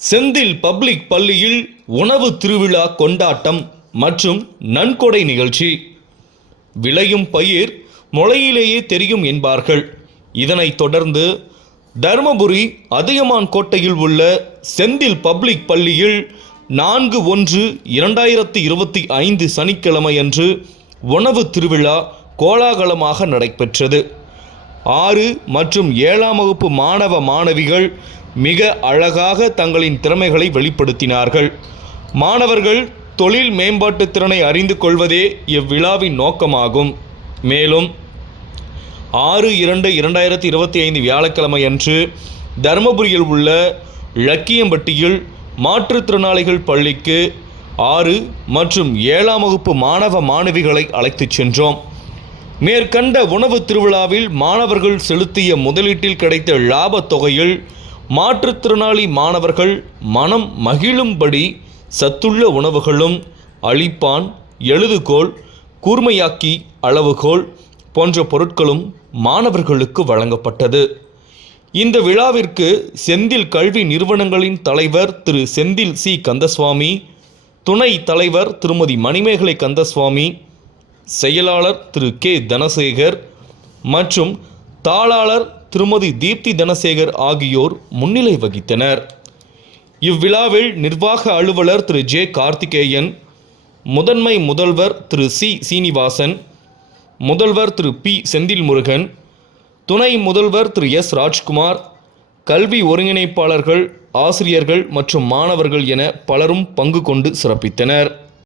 Senthil public பள்ளியில் உணவு திருவிழா கொண்டாட்டம் மற்றும் நன்கொடை நிகழ்ச்சி. விளையும் பயிர் முளையிலேயே தெரியும் என்பார்கள். இதனைத் தொடர்ந்து தருமபுரி அதியமான் கோட்டையில் உள்ள செந்தில் பப்ளிக் பள்ளியில் நான்கு ஒன்று இரண்டாயிரத்தி இருபத்தி ஐந்து சனிக்கிழமையன்று உணவு திருவிழா கோலாகலமாக நடைபெற்றது. ஆறு மற்றும் ஏழாம் வகுப்பு மாணவ மாணவிகள் மிக அழகாக தங்களின் திறமைகளை வெளிப்படுத்தினார்கள். மாணவர்கள் தொழில் மேம்பாட்டு திறனை அறிந்து கொள்வதே இவ்விழாவின் நோக்கமாகும். மேலும் ஆறு இரண்டு இரண்டாயிரத்தி இருபத்தி ஐந்து வியாழக்கிழமை அன்று தருமபுரியில் உள்ள லக்கியம்பட்டியில் மாற்றுத்திறனாளிகள் பள்ளிக்கு ஆறு மற்றும் ஏழாம் வகுப்பு மாணவ மாணவிகளை அழைத்துச் சென்றோம். மேற்கண்ட உணவு திருவிழாவில் மாணவர்கள் செலுத்திய முதலீட்டில் கிடைத்த லாபத் தொகையில் மாற்றுத்திறனாளி மாணவர்கள் மனம் மகிழும்படி சத்துள்ள உணவுகளும் அழிப்பான் எழுதுகோல் கூர்மையாக்கி அளவுகோல் போன்ற பொருட்களும் மாணவர்களுக்கு வழங்கப்பட்டது. இந்த விழாவிற்கு செந்தில் கல்வி நிறுவனங்களின் தலைவர் திரு செந்தில் சி. கந்தசுவாமி துணை தலைவர் திருமதி மணிமேகலை கந்தசுவாமி செயலாளர் திரு கே தனசேகர் மற்றும் தாளாளர் திருமதி தீப்தி தனசேகர் ஆகியோர் முன்னிலை வகித்தனர். இவ்விழாவில் நிர்வாக அலுவலர் திரு ஜே கார்த்திகேயன் முதன்மை முதல்வர் திரு சி சீனிவாசன் முதல்வர் திரு பி செந்தில் முருகன் துணை முதல்வர் திரு எஸ் ராஜ்குமார் கல்வி ஒருங்கிணைப்பாளர்கள் ஆசிரியர்கள் மற்றும் மாணவர்கள் என பலரும் பங்கு கொண்டு சிறப்பித்தனர்.